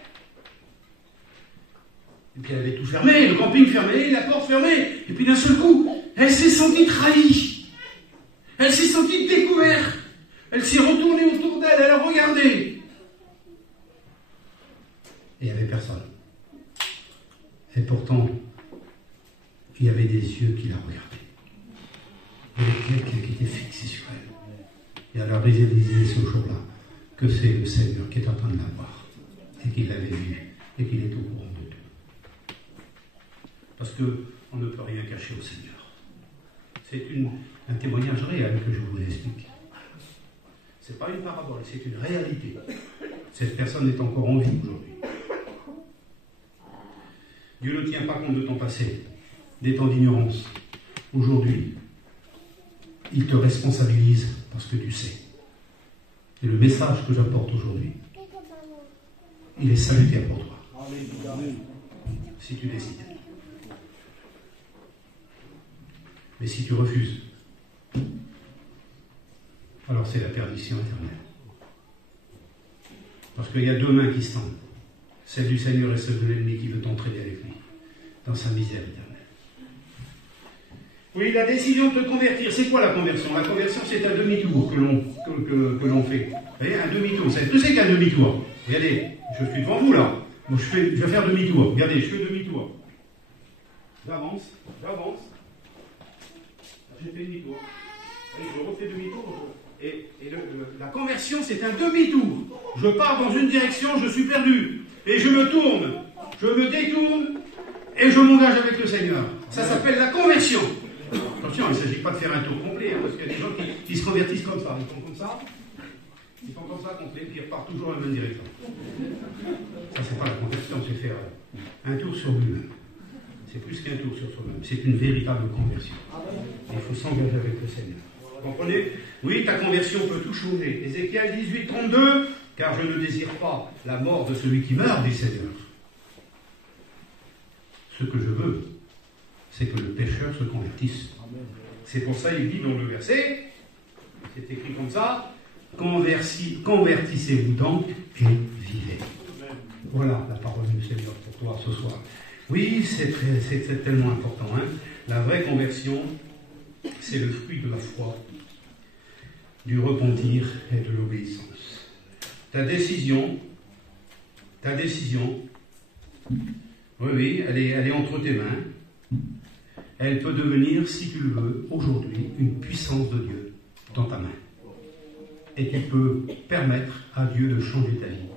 Et puis elle avait tout fermé, le camping fermé, la porte fermée, et puis d'un seul coup, elle s'est sentie trahie. Elle s'est sentie découverte. Elle s'est retournée autour d'elle, elle a regardé. Et il n'y avait personne. Et pourtant, il y avait des yeux qui la regardaient. Il y avait quelqu'un qui était fixé sur elle. Et alors, ils disaient ce jour-là que c'est le Seigneur qui est en train de la voir. Et qu'il l'avait vue. Et qu'il est au courant de tout. Parce qu'on ne peut rien cacher au Seigneur. C'est un témoignage réel que je vous explique. Ce n'est pas une parabole, c'est une réalité. Cette personne est encore en vie aujourd'hui. Dieu ne tient pas compte de ton passé, des temps d'ignorance. Aujourd'hui, il te responsabilise parce que tu sais. Et le message que j'apporte aujourd'hui, il est salutaire pour toi. Si tu décides. Mais si tu refuses, alors c'est la perdition éternelle. Parce qu'il y a deux mains qui se tendent. Celle du Seigneur et celle de l'ennemi qui veut t'entraîner avec lui dans sa misère éternelle. Oui, la décision de te convertir, c'est quoi la conversion? La conversion, c'est un demi-tour que l'on fait. Vous voyez, un demi-tour. Vous savez ce que c'est qu'un demi-tour? Regardez, je suis devant vous là. Moi, je vais faire demi-tour. Regardez, je fais demi-tour. J'avance. J'ai fait demi-tour. Et je refais demi-tour. Et la conversion, c'est un demi-tour. Je pars dans une direction, je suis perdu. Et je me tourne, je me détourne, et je m'engage avec le Seigneur. Ça s'appelle la conversion. Attention, il ne s'agit pas de faire un tour complet, hein, parce qu'il y a des gens qui se convertissent comme ça. Ils font comme ça, complet, puis ils repartent toujours dans la même direction. Ça, c'est pas la conversion, c'est faire un tour sur lui-même. C'est plus qu'un tour sur soi-même. C'est une véritable conversion. Il faut s'engager avec le Seigneur. Vous comprenez? Oui, ta conversion peut tout changer. Ézéchiel 18, 32, car je ne désire pas la mort de celui qui meurt, dit Seigneur. Ce que je veux, c'est que le pécheur se convertisse. C'est pour ça qu'il dit dans le verset, c'est écrit comme ça, convertissez-vous donc et vivez. Voilà la parole du Seigneur pour toi ce soir. Oui, c'est tellement important. Hein. La vraie conversion, c'est le fruit de la foi, du repentir et de l'obéissance. Ta décision, oui, elle est entre tes mains. Elle peut devenir, si tu le veux, aujourd'hui, une puissance de Dieu dans ta main. Et tu peux permettre à Dieu de changer ta vie.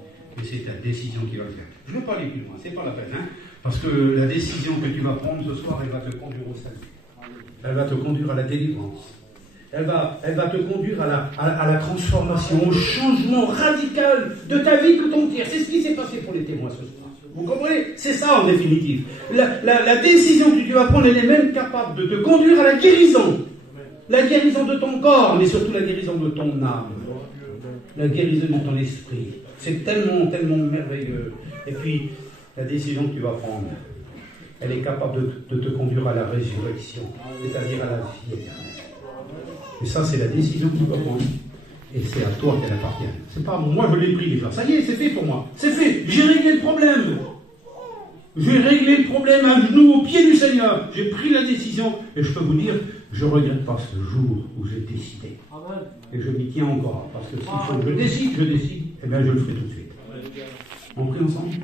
Et c'est ta décision qui va le faire. Je ne vais pas aller plus loin, c'est pas la peine, hein, parce que la décision que tu vas prendre ce soir, elle va te conduire au salut. Elle va te conduire à la délivrance. Elle va te conduire à la transformation, au changement radical de ta vie tout entière. C'est ce qui s'est passé pour les témoins ce soir. Vous comprenez? C'est ça en définitive. La décision que tu vas prendre, elle est même capable de te conduire à la guérison. La guérison de ton corps, mais surtout la guérison de ton âme. La guérison de ton esprit. C'est tellement, tellement merveilleux. Et puis, la décision que tu vas prendre, elle est capable de te conduire à la résurrection, c'est-à-dire à la vie éternelle. Et ça, c'est la décision que tu vas prendre. Et c'est à toi qu'elle appartient. C'est pas moi, je l'ai pris déjà. Ça y est, c'est fait pour moi. C'est fait. J'ai réglé le problème. J'ai réglé le problème à genoux au pied du Seigneur. J'ai pris la décision. Et je peux vous dire, je ne regrette pas ce jour où j'ai décidé. Et je m'y tiens encore. Parce que s'il faut que je décide, et bien je le ferai tout de suite. On prie ensemble.